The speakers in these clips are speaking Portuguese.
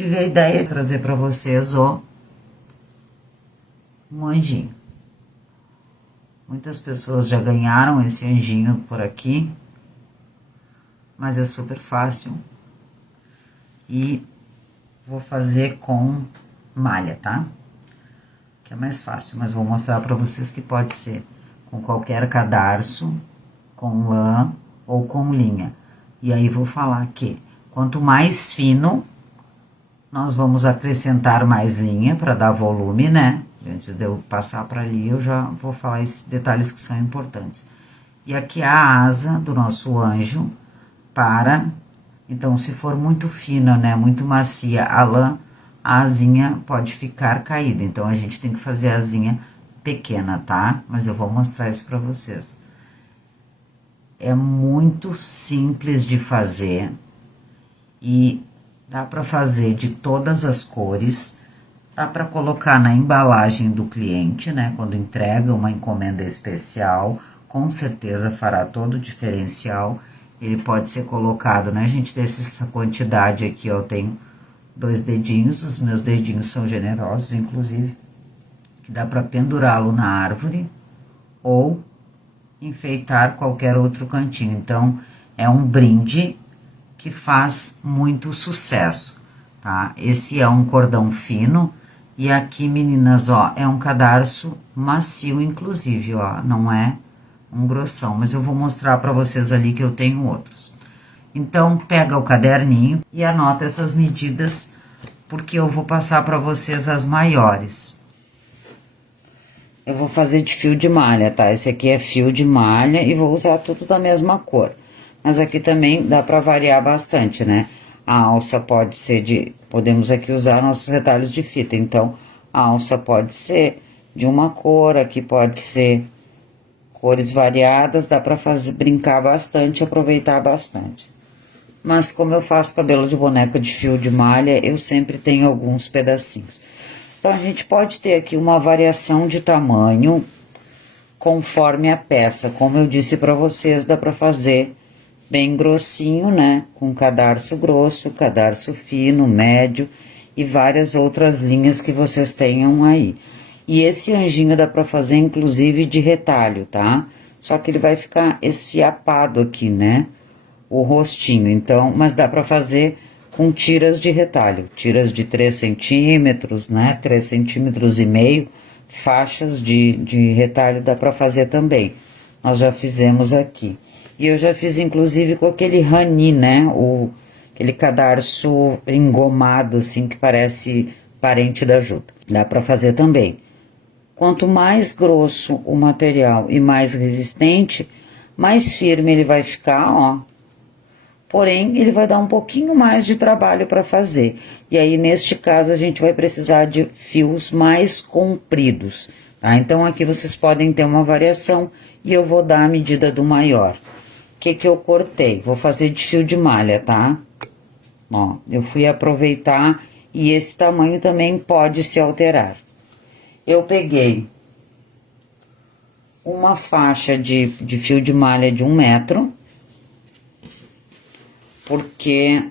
tive a ideia de trazer para vocês um anjinho. Muitas pessoas já ganharam esse anjinho por aqui, mas é super fácil. E vou fazer com malha, tá? Que é mais fácil, mas vou mostrar para vocês que pode ser com qualquer cadarço, com lã ou com linha. E aí vou falar que quanto mais fino, nós vamos acrescentar mais linha para dar volume, né? Antes de eu passar para ali, eu já vou falar esses detalhes que são importantes. E aqui a asa do nosso anjo então, se for muito fina, né, muito macia a lã, a asinha pode ficar caída. Então, a gente tem que fazer a asinha pequena, tá? Mas eu vou mostrar isso para vocês. É muito simples de fazer e dá para fazer de todas as cores. Dá para colocar na embalagem do cliente, né? Quando entrega uma encomenda especial, com certeza fará todo o diferencial. Ele pode ser colocado, né? A gente tem essa quantidade aqui, ó. Eu tenho 2 dedinhos, os meus dedinhos são generosos, inclusive, que dá para pendurá-lo na árvore ou enfeitar qualquer outro cantinho. Então, é um brinde que faz muito sucesso, tá? Esse é um cordão fino. E aqui, meninas, ó, é um cadarço macio, inclusive, ó, não é um grossão, mas eu vou mostrar pra vocês ali que eu tenho outros. Então, pega o caderninho e anota essas medidas, porque eu vou passar pra vocês as maiores. Eu vou fazer de fio de malha, tá? Esse aqui é fio de malha e vou usar tudo da mesma cor. Mas aqui também dá pra variar bastante, né? A alça pode ser podemos aqui usar nossos retalhos de fita, então a alça pode ser de uma cor, aqui pode ser cores variadas, dá pra brincar bastante, aproveitar bastante. Mas como eu faço cabelo de boneca de fio de malha, eu sempre tenho alguns pedacinhos. Então, a gente pode ter aqui uma variação de tamanho conforme a peça. Como eu disse pra vocês, dá pra fazer bem grossinho, né? Com cadarço grosso, cadarço fino, médio e várias outras linhas que vocês tenham aí. E esse anjinho dá pra fazer, inclusive, de retalho, tá? Só que ele vai ficar esfiapado aqui, né? O rostinho, então, mas dá pra fazer com tiras de retalho. Tiras de 3 centímetros, né? 3 centímetros e meio, faixas de retalho dá pra fazer também. Nós já fizemos aqui. E eu já fiz, inclusive, com aquele rani, né? Aquele cadarço engomado, assim, que parece parente da juta. Dá pra fazer também. Quanto mais grosso o material e mais resistente, mais firme ele vai ficar, ó. Porém, ele vai dar um pouquinho mais de trabalho para fazer. E aí, neste caso, a gente vai precisar de fios mais compridos, tá? Então, aqui vocês podem ter uma variação e eu vou dar a medida do maior. O que eu cortei? Vou fazer de fio de malha, tá? Ó, eu fui aproveitar e esse tamanho também pode se alterar. Eu peguei uma faixa de fio de malha de 1 metro, porque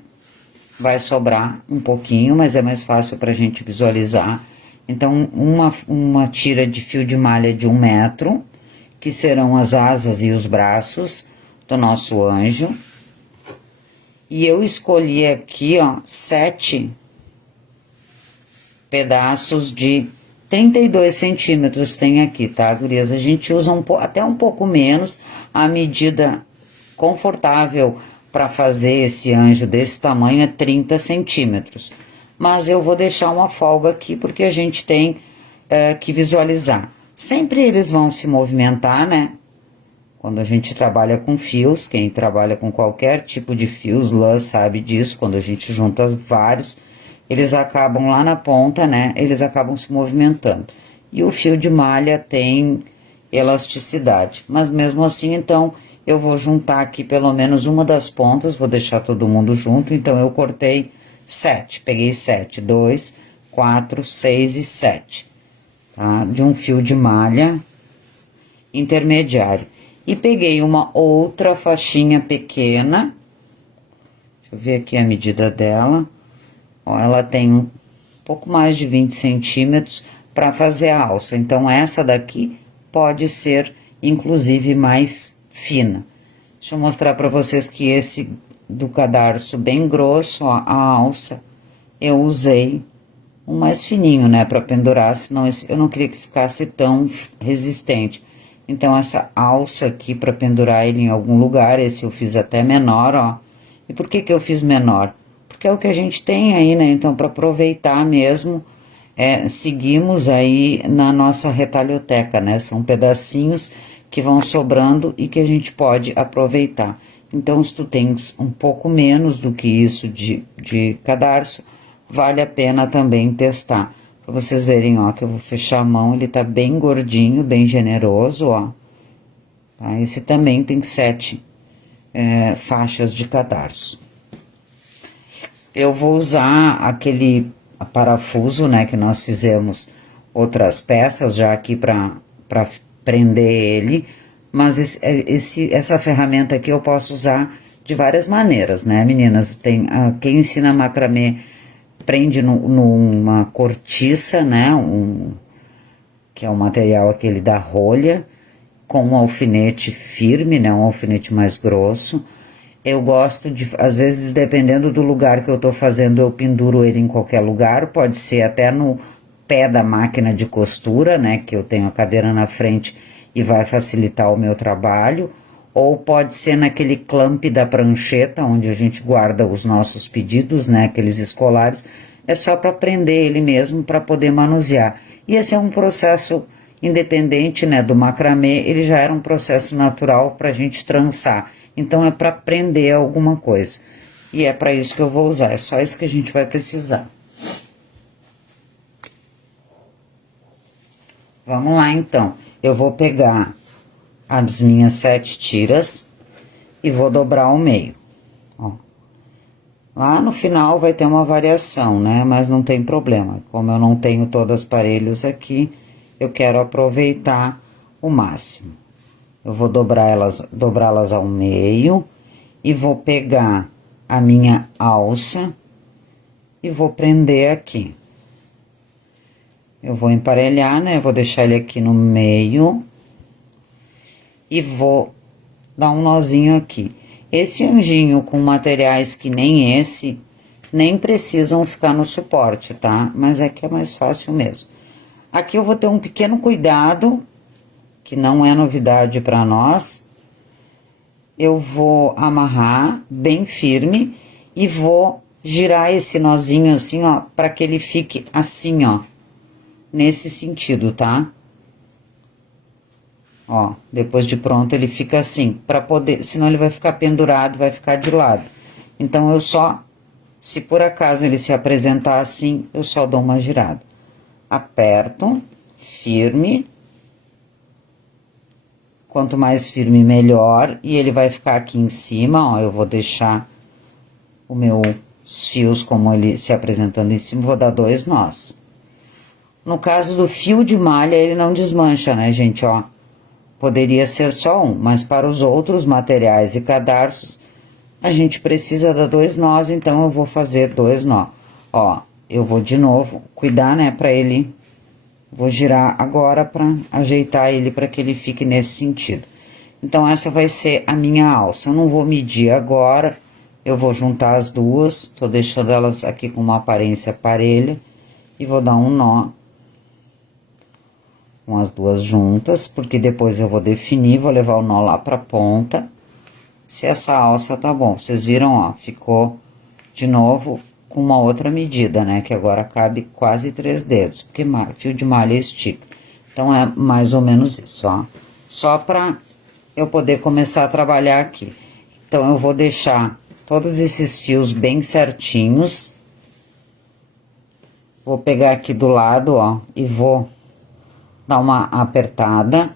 vai sobrar um pouquinho, mas é mais fácil pra gente visualizar. Então, uma tira de fio de malha de 1 metro, que serão as asas e os braços do nosso anjo. E eu escolhi aqui, ó, 7 pedaços de 32 centímetros tem aqui, tá, gurias? A gente usa até um pouco menos, a medida confortável para fazer esse anjo desse tamanho é 30 centímetros. Mas eu vou deixar uma folga aqui, porque a gente tem que visualizar. Sempre eles vão se movimentar, né? Quando a gente trabalha com fios, quem trabalha com qualquer tipo de fios, lã sabe disso, quando a gente junta vários, eles acabam lá na ponta, né? Eles acabam se movimentando. E o fio de malha tem elasticidade. Mas mesmo assim, então, eu vou juntar aqui pelo menos uma das pontas, vou deixar todo mundo junto. Então, eu cortei 7, peguei 7, 2, 4, 6 e 7, tá? De um fio de malha intermediário. E peguei uma outra faixinha pequena, deixa eu ver aqui a medida dela, Ó, ela tem um pouco mais de 20 centímetros para fazer a alça. Então, essa daqui pode ser, inclusive, mais fina. Deixa eu mostrar para vocês que esse do cadarço bem grosso, ó, a alça, eu usei um mais fininho, né, para pendurar, senão eu não queria que ficasse tão resistente. Então, essa alça aqui para pendurar ele em algum lugar, esse eu fiz até menor, ó. E por que que eu fiz menor? Porque é o que a gente tem aí, né, então para aproveitar mesmo, seguimos aí na nossa retalhoteca, né, são pedacinhos que vão sobrando e que a gente pode aproveitar. Então, se tu tens um pouco menos do que isso de cadarço, vale a pena também testar. Pra vocês verem, ó, que eu vou fechar a mão, ele tá bem gordinho, bem generoso, ó. Tá? Esse também tem 7 faixas de cadarço. Eu vou usar aquele parafuso, né, que nós fizemos outras peças já aqui pra prender ele, mas essa ferramenta aqui eu posso usar de várias maneiras, né, meninas? Tem quem ensina macramê prende numa cortiça, né, que é o material aquele da rolha, com um alfinete firme, né, um alfinete mais grosso. Eu gosto de, às vezes, dependendo do lugar que eu tô fazendo, eu penduro ele em qualquer lugar, pode ser até no pé da máquina de costura, né, que eu tenho a cadeira na frente e vai facilitar o meu trabalho, ou pode ser naquele clamp da prancheta, onde a gente guarda os nossos pedidos, né, aqueles escolares, é só para prender ele mesmo, para poder manusear. E esse é um processo independente, né, do macramê, ele já era um processo natural para a gente trançar. Então, é para prender alguma coisa. E é para isso que eu vou usar, é só isso que a gente vai precisar. Vamos lá, então. Eu vou pegar as minhas 7 tiras e vou dobrar ao meio, ó. Lá no final vai ter uma variação, né? Mas não tem problema. Como eu não tenho todas as parelhas aqui, eu quero aproveitar o máximo. Eu vou dobrá-las ao meio e vou pegar a minha alça e vou prender aqui. Eu vou emparelhar, né? Eu vou deixar ele aqui no meio e vou dar um nozinho aqui. Esse anjinho com materiais que nem esse, nem precisam ficar no suporte, tá? Mas é que é mais fácil mesmo. Aqui eu vou ter um pequeno cuidado, que não é novidade para nós. Eu vou amarrar bem firme e vou girar esse nozinho assim, ó, para que ele fique assim, ó, nesse sentido, tá? Ó, depois de pronto ele fica assim, para poder, senão ele vai ficar pendurado, vai ficar de lado. Então, eu só, se por acaso ele se apresentar assim, eu só dou uma girada. Aperto, firme. Quanto mais firme, melhor. E ele vai ficar aqui em cima, ó, eu vou deixar os meus fios como ele se apresentando em cima, vou dar 2 nós. No caso do fio de malha, ele não desmancha, né, gente, ó. Poderia ser só um, mas para os outros materiais e cadarços, a gente precisa dar 2 nós, então eu vou fazer 2 nó. Ó, eu vou de novo cuidar, né, para ele, vou girar agora para ajeitar ele para que ele fique nesse sentido. Então, essa vai ser a minha alça. Eu não vou medir agora, eu vou juntar as duas, tô deixando elas aqui com uma aparência parelha, e vou dar um nó com as duas juntas, porque depois eu vou definir, vou levar o nó lá pra ponta, se essa alça tá bom. Vocês viram, ó, ficou de novo com uma outra medida, né, que agora cabe quase 3 dedos, porque fio de malha estica. Então, é mais ou menos isso, ó. Só pra eu poder começar a trabalhar aqui. Então, eu vou deixar todos esses fios bem certinhos. Vou pegar aqui do lado, ó, e vou dar uma apertada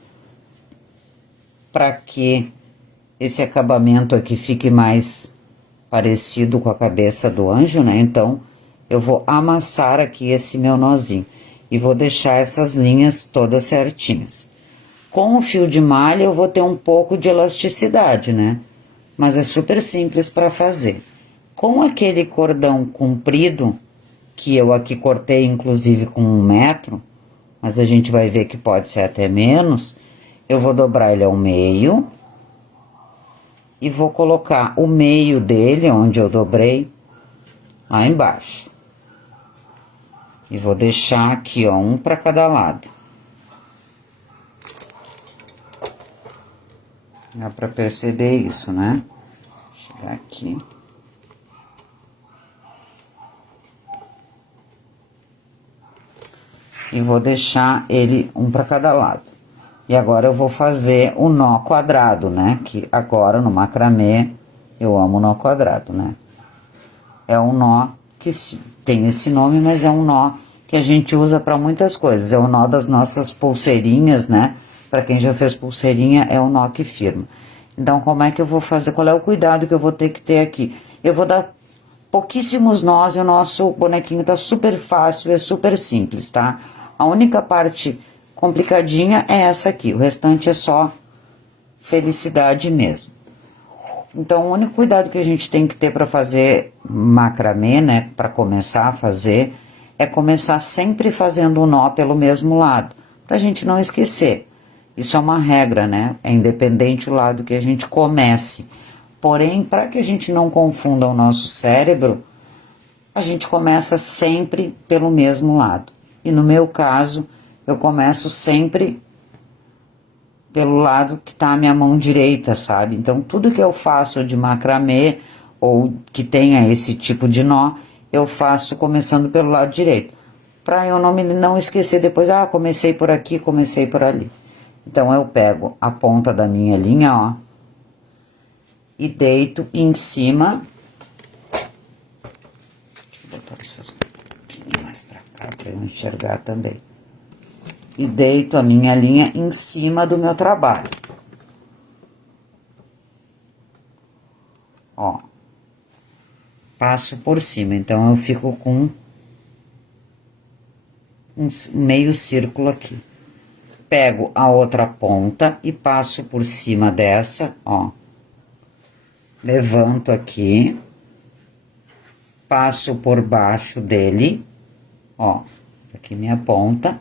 para que esse acabamento aqui fique mais parecido com a cabeça do anjo, né? Então, eu vou amassar aqui esse meu nozinho e vou deixar essas linhas todas certinhas. Com o fio de malha, eu vou ter um pouco de elasticidade, né? Mas é super simples para fazer. Com aquele cordão comprido, que eu aqui cortei inclusive com 1 metro, mas a gente vai ver que pode ser até menos. Eu vou dobrar ele ao meio e vou colocar o meio dele, onde eu dobrei, lá embaixo. E vou deixar aqui, ó, um para cada lado. Dá para perceber isso, né? Vou chegar aqui. E vou deixar ele um para cada lado. E agora eu vou fazer o nó quadrado, né? Que agora no macramê eu amo nó quadrado, né? É um nó que tem esse nome, mas é um nó que a gente usa para muitas coisas. É o nó das nossas pulseirinhas, né? Para quem já fez pulseirinha, é o nó que firma. Então, como é que eu vou fazer? Qual é o cuidado que eu vou ter que ter aqui? Eu vou dar pouquíssimos nós e o nosso bonequinho tá super fácil, é super simples, tá? A única parte complicadinha é essa aqui, o restante é só felicidade mesmo. Então, o único cuidado que a gente tem que ter para fazer macramê, né, para começar a fazer, é começar sempre fazendo o nó pelo mesmo lado, pra gente não esquecer. Isso é uma regra, né? É independente o lado que a gente comece. Porém, para que a gente não confunda o nosso cérebro, a gente começa sempre pelo mesmo lado. E no meu caso, eu começo sempre pelo lado que tá a minha mão direita, sabe? Então, tudo que eu faço de macramê ou que tenha esse tipo de nó, eu faço começando pelo lado direito. Pra eu não esquecer depois, ah, comecei por aqui, comecei por ali. Então, eu pego a ponta da minha linha, ó, e deito em cima. Deixa eu botar essas um pouquinho mais pra cá, pra eu enxergar também. E deito a minha linha em cima do meu trabalho. Ó. Passo por cima, então eu fico com um meio círculo aqui. Pego a outra ponta e passo por cima dessa, ó. Levanto aqui. Passo por baixo dele, ó. Aqui minha ponta,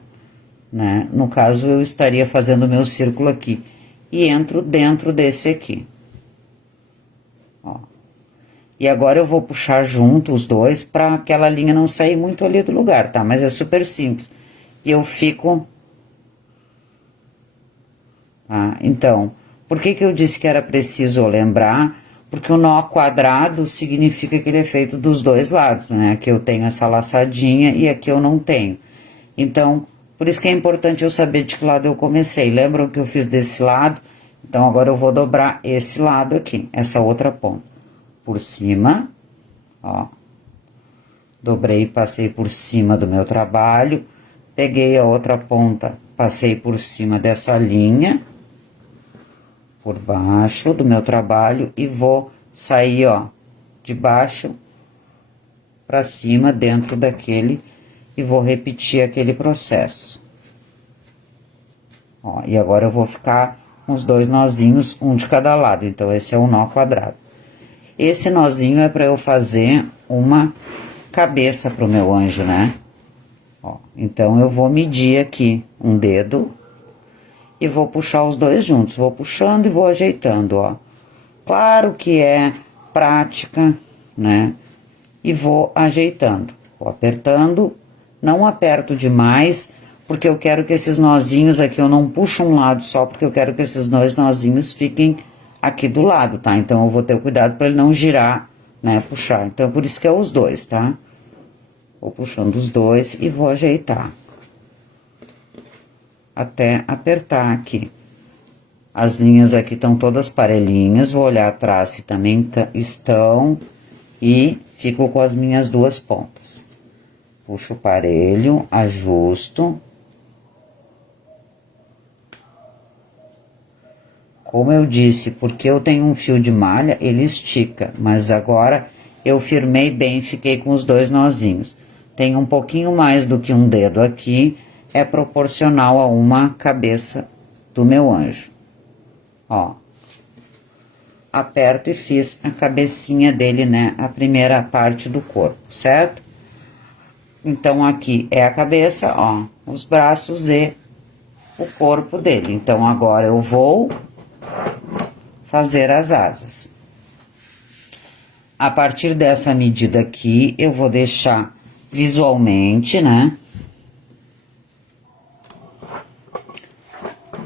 né? No caso, eu estaria fazendo o meu círculo aqui. E entro dentro desse aqui. Ó. E agora eu vou puxar junto os dois para aquela linha não sair muito ali do lugar, tá? Mas é super simples. E eu fico... Tá? Então, por que que eu disse que era preciso lembrar? Porque o nó quadrado significa que ele é feito dos dois lados, né? Aqui eu tenho essa laçadinha e aqui eu não tenho. Então, por isso que é importante eu saber de que lado eu comecei. Lembram que eu fiz desse lado? Então, agora eu vou dobrar esse lado aqui, essa outra ponta. Por cima, ó. Dobrei e passei por cima do meu trabalho. Peguei a outra ponta, passei por cima dessa linha. Por baixo do meu trabalho e vou sair, ó, de baixo pra cima dentro daquele e vou repetir aquele processo. Ó, e agora eu vou ficar com os dois nozinhos, um de cada lado, então esse é o nó quadrado. Esse nozinho é para eu fazer uma cabeça pro meu anjo, né? Ó, então eu vou medir aqui um dedo e vou puxar os dois juntos, vou puxando e vou ajeitando, ó. Claro que é prática, né? E vou ajeitando, vou apertando, não aperto demais, porque eu quero que esses nozinhos aqui, eu não puxo um lado só, porque eu quero que esses dois nozinhos fiquem aqui do lado, tá? Então, eu vou ter cuidado para ele não girar, né? Puxar, então, por isso que é os dois, tá? Vou puxando os dois e vou ajeitar. Até apertar aqui. As linhas aqui estão todas parelhinhas, vou olhar atrás se também estão e fico com as minhas duas pontas. Puxo o parelho, ajusto. Como eu disse, porque eu tenho um fio de malha, ele estica, mas agora eu firmei bem, fiquei com os dois nozinhos. Tem um pouquinho mais do que um dedo aqui, é proporcional a uma cabeça do meu anjo. Ó. Aperto e fiz a cabecinha dele, né? A primeira parte do corpo, certo? Então, aqui é a cabeça, ó, os braços e o corpo dele. Então, agora eu vou fazer as asas. A partir dessa medida aqui, eu vou deixar visualmente, né?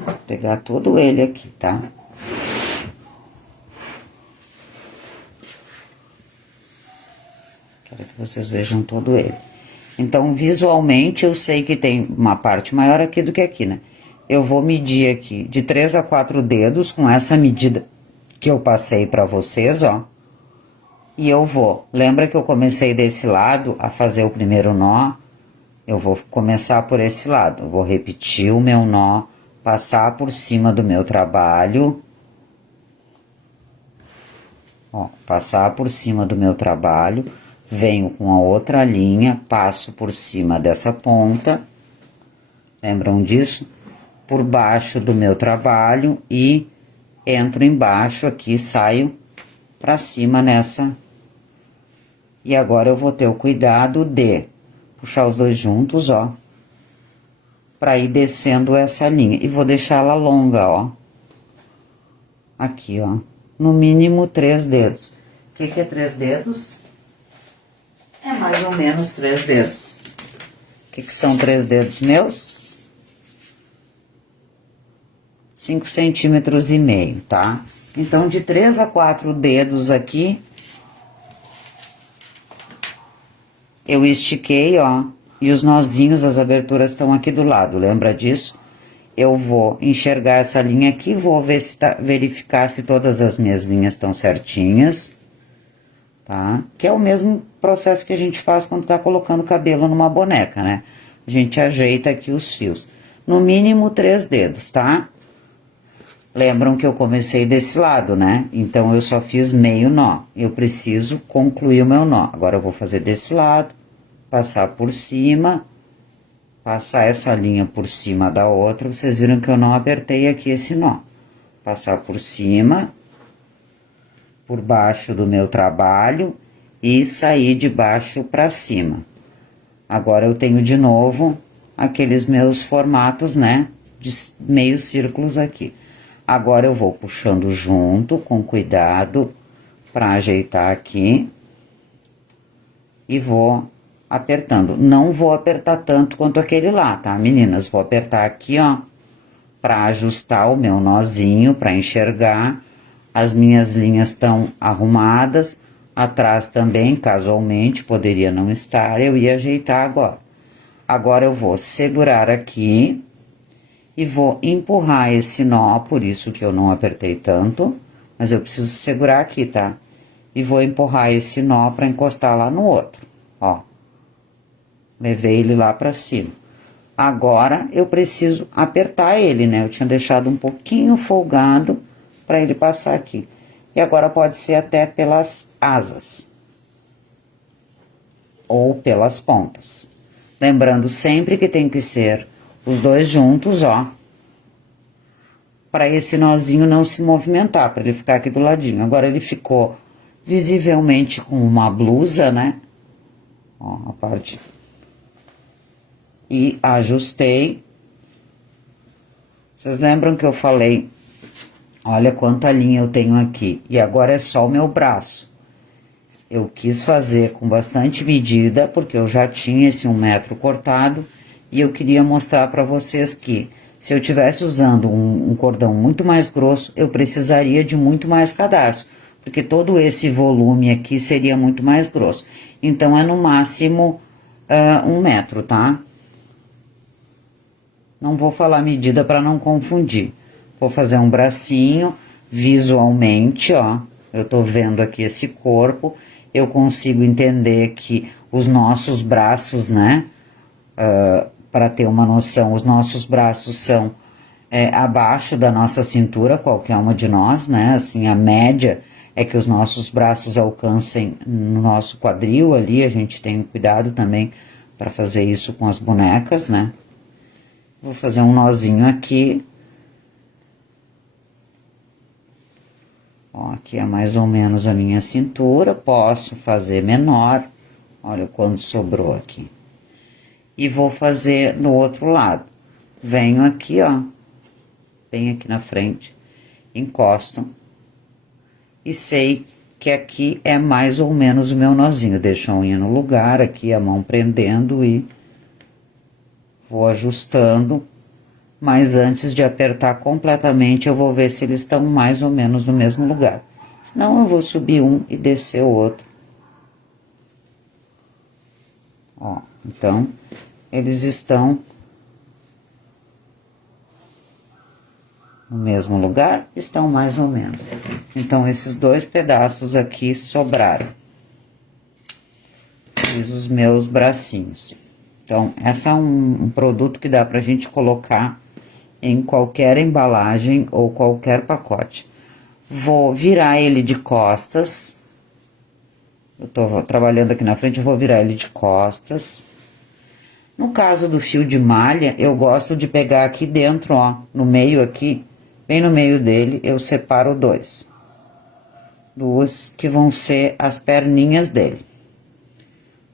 Vou pegar todo ele aqui, tá? Quero que vocês vejam todo ele. Então, visualmente, eu sei que tem uma parte maior aqui do que aqui, né? Eu vou medir aqui de 3 a 4 dedos com essa medida que eu passei pra vocês, ó. E eu vou. Lembra que eu comecei desse lado a fazer o primeiro nó? Eu vou começar por esse lado. Eu vou repetir o meu nó, passar por cima do meu trabalho. Ó, passar por cima do meu trabalho. Venho com a outra linha, passo por cima dessa ponta. Lembram disso? Por baixo do meu trabalho e entro embaixo aqui, saio pra cima nessa. E agora eu vou ter o cuidado de puxar os dois juntos, ó, pra ir descendo essa linha. E vou deixar ela longa, ó. Aqui, ó. No mínimo 3 dedos. O que é 3 dedos? É mais ou menos 3 dedos. O que são 3 dedos meus? 5 centímetros e meio, tá? Então, de 3 a 4 dedos aqui, eu estiquei, ó, e os nozinhos, as aberturas estão aqui do lado, lembra disso? Eu vou enxergar essa linha aqui, vou ver se verificar se todas as minhas linhas estão certinhas, tá? Que é o mesmo processo que a gente faz quando tá colocando cabelo numa boneca, né? A gente ajeita aqui os fios. No mínimo 3 dedos, tá? Lembram que eu comecei desse lado, né? Então, eu só fiz meio nó. Eu preciso concluir o meu nó. Agora, eu vou fazer desse lado, passar por cima, passar essa linha por cima da outra. Vocês viram que eu não apertei aqui esse nó. Passar por cima, por baixo do meu trabalho e sair de baixo pra cima. Agora, eu tenho de novo aqueles meus formatos, né? De meio círculos aqui. Agora, eu vou puxando junto, com cuidado, pra ajeitar aqui. E vou apertando. Não vou apertar tanto quanto aquele lá, tá, meninas? Vou apertar aqui, ó, pra ajustar o meu nozinho, pra enxergar. As minhas linhas estão arrumadas. Atrás também, casualmente, poderia não estar. Eu ia ajeitar agora. Agora, eu vou segurar aqui. E vou empurrar esse nó, por isso que eu não apertei tanto, mas eu preciso segurar aqui, tá? E vou empurrar esse nó pra encostar lá no outro, ó. Levei ele lá pra cima. Agora, eu preciso apertar ele, né? Eu tinha deixado um pouquinho folgado pra ele passar aqui. E agora pode ser até pelas asas. Ou pelas pontas. Lembrando sempre que tem que ser os dois juntos, ó, para esse nozinho não se movimentar, para ele ficar aqui do ladinho. Agora, ele ficou visivelmente com uma blusa, né? Ó, a parte. E ajustei. Vocês lembram que eu falei, olha quanta linha eu tenho aqui. E agora é só o meu braço. Eu quis fazer com bastante medida, porque eu já tinha esse 1 metro cortado. E eu queria mostrar para vocês que, se eu tivesse usando um cordão muito mais grosso, eu precisaria de muito mais cadarço, porque todo esse volume aqui seria muito mais grosso. Então, é no máximo 1 metro, tá? Não vou falar medida para não confundir. Vou fazer um bracinho, visualmente, ó. Eu tô vendo aqui esse corpo, eu consigo entender que os nossos braços, né? Para ter uma noção, os nossos braços são abaixo da nossa cintura, qualquer uma de nós, né? Assim, a média é que os nossos braços alcancem no nosso quadril ali, a gente tem cuidado também para fazer isso com as bonecas, né? Vou fazer um nozinho aqui. Ó, aqui é mais ou menos a minha cintura, posso fazer menor. Olha quanto sobrou aqui. E vou fazer no outro lado. Venho aqui, ó, bem aqui na frente, encosto. E sei que aqui é mais ou menos o meu nozinho. Deixo a unha no lugar, aqui a mão prendendo e vou ajustando. Mas antes de apertar completamente, eu vou ver se eles estão mais ou menos no mesmo lugar. Senão eu vou subir um e descer o outro. Ó, então, eles estão no mesmo lugar, estão mais ou menos. Então, esses dois pedaços aqui sobraram. Fiz os meus bracinhos. Então, esse é um produto que dá pra gente colocar em qualquer embalagem ou qualquer pacote. Vou virar ele de costas. Eu tô trabalhando aqui na frente, eu vou virar ele de costas. No caso do fio de malha, eu gosto de pegar aqui dentro, ó, no meio aqui, bem no meio dele, eu separo dois. Duas que vão ser as perninhas dele,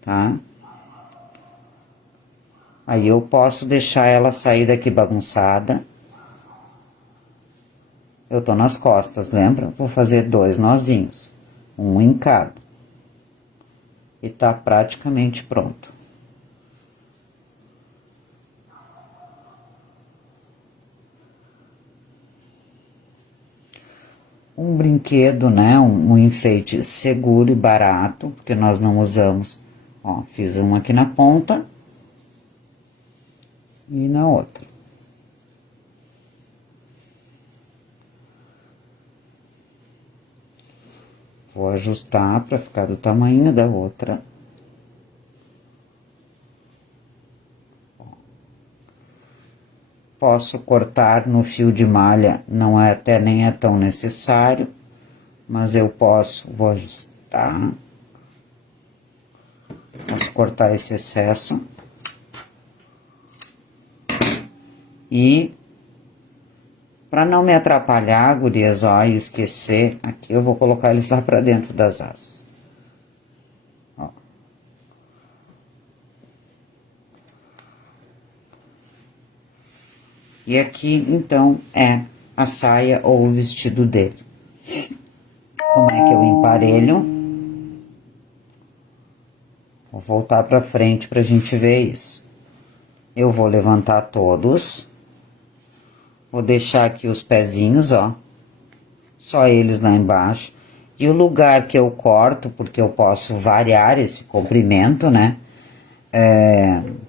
tá? Aí eu posso deixar ela sair daqui bagunçada. Eu tô nas costas, lembra? Vou fazer dois nozinhos, um em cada. E tá praticamente pronto. Um brinquedo, né? Um enfeite seguro e barato, porque nós não usamos. Ó, fiz um aqui na ponta e na outra. Vou ajustar para ficar do tamanho da outra. Posso cortar no fio de malha, não é até nem é tão necessário, mas eu posso, vou ajustar. Posso cortar esse excesso. E para não me atrapalhar, gurias, ó, e esquecer, aqui eu vou colocar eles lá para dentro das asas. Ó. E aqui, então, é a saia ou o vestido dele. Como é que eu emparelho? Vou voltar pra frente pra gente ver isso. Eu vou levantar todos. Vou deixar aqui os pezinhos, ó. Só eles lá embaixo. E o lugar que eu corto, porque eu posso variar esse comprimento, né?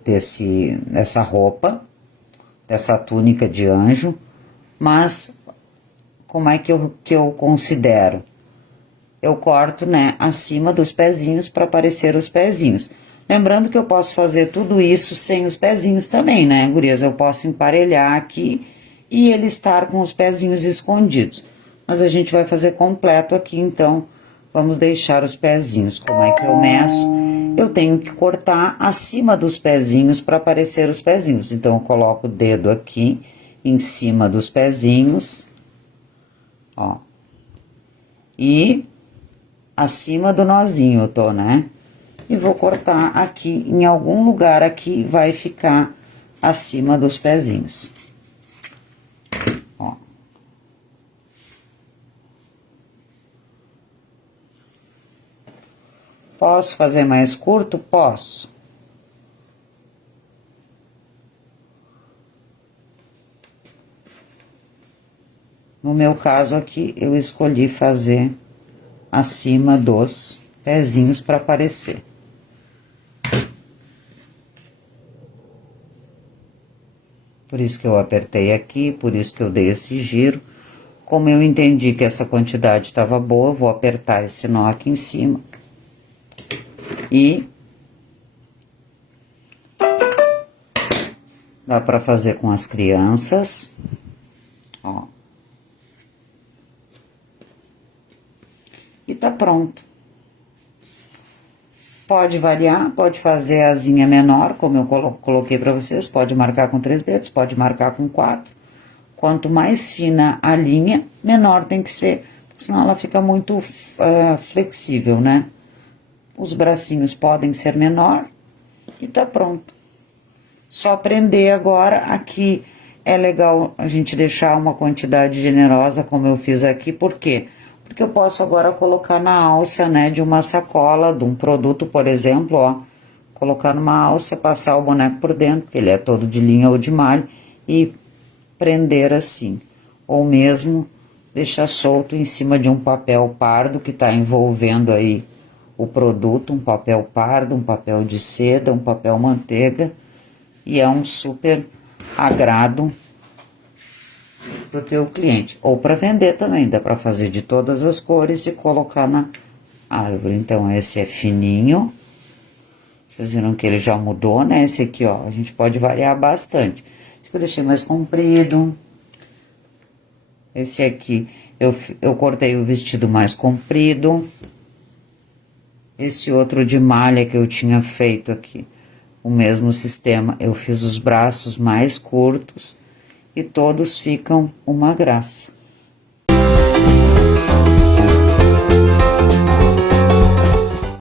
Dessa roupa. Dessa túnica de anjo, mas como é que eu considero? Eu corto, né, acima dos pezinhos para aparecer os pezinhos. Lembrando que eu posso fazer tudo isso sem os pezinhos também, né, gurias? Eu posso emparelhar aqui e ele estar com os pezinhos escondidos. Mas a gente vai fazer completo aqui, então vamos deixar os pezinhos. Como é que eu meço? Eu tenho que cortar acima dos pezinhos para aparecer os pezinhos. Então, eu coloco o dedo aqui em cima dos pezinhos, ó. E acima do nozinho eu tô, né? E vou cortar aqui, em algum lugar aqui vai ficar acima dos pezinhos. Ó. Posso fazer mais curto? Posso. No meu caso aqui, eu escolhi fazer acima dos pezinhos para aparecer. Por isso que eu apertei aqui, por isso que eu dei esse giro. Como eu entendi que essa quantidade estava boa, eu vou apertar esse nó aqui em cima. E dá para fazer com as crianças, ó. E tá pronto. Pode variar, pode fazer a asinha menor, como eu coloquei para vocês, pode marcar com 3 dedos, pode marcar com 4. Quanto mais fina a linha, menor tem que ser, senão ela fica muito flexível, né? Os bracinhos podem ser menor e tá pronto. Só prender agora. Aqui é legal a gente deixar uma quantidade generosa, como eu fiz aqui, por quê? Porque eu posso agora colocar na alça, né, de uma sacola, de um produto, por exemplo, ó, colocar numa alça, passar o boneco por dentro, que ele é todo de linha ou de malha, e prender assim. Ou mesmo deixar solto em cima de um papel pardo que tá envolvendo aí o produto, um papel pardo, um papel de seda, um papel manteiga, e é um super agrado pro teu cliente, ou para vender também, dá para fazer de todas as cores e colocar na árvore. Então esse é fininho, vocês viram que ele já mudou, né? Esse aqui, ó, a gente pode variar bastante. Esse aqui eu deixei mais comprido, esse aqui eu cortei o vestido mais comprido, esse outro de malha que eu tinha feito aqui, o mesmo sistema, eu fiz os braços mais curtos, e todos ficam uma graça.